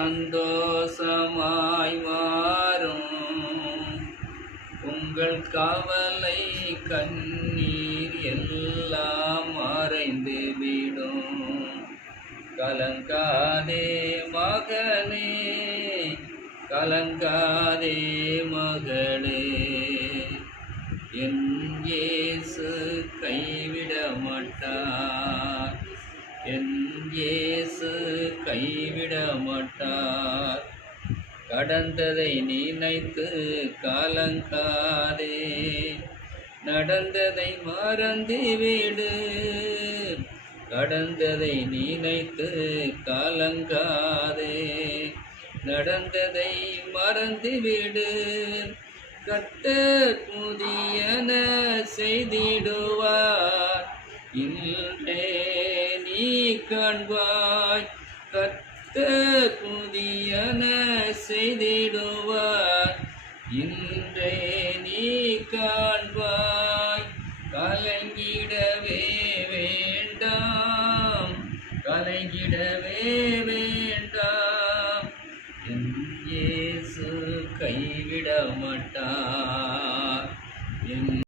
சந்தோஷமாய் மாறும். உங்கள் கவலை கண்ணீர் எல்லாம் மறைந்து விடும். கலங்காதே மகனே கலங்காதே மகளே. என் இயேசு கைவிட மாட்டார் என் ஏ இயேசு கைவிட மாட்டார். கடந்ததை நினைத்து காலங்காதே. நடந்ததை மறந்துவிடு கடந்ததை நினைத்து காலங்காதே. நடந்ததை மறந்துவிடு கட்டர் புதியன செய்திடுவார். இல்லை காண்பாய் கத்த புதியன செய்திடுவார். இன்றே நீ காண்பாய். கலங்கிடவே வேண்டாம். கலங்கிடவே வேண்டாம். என் இயேசு கைவிட மாட்டான்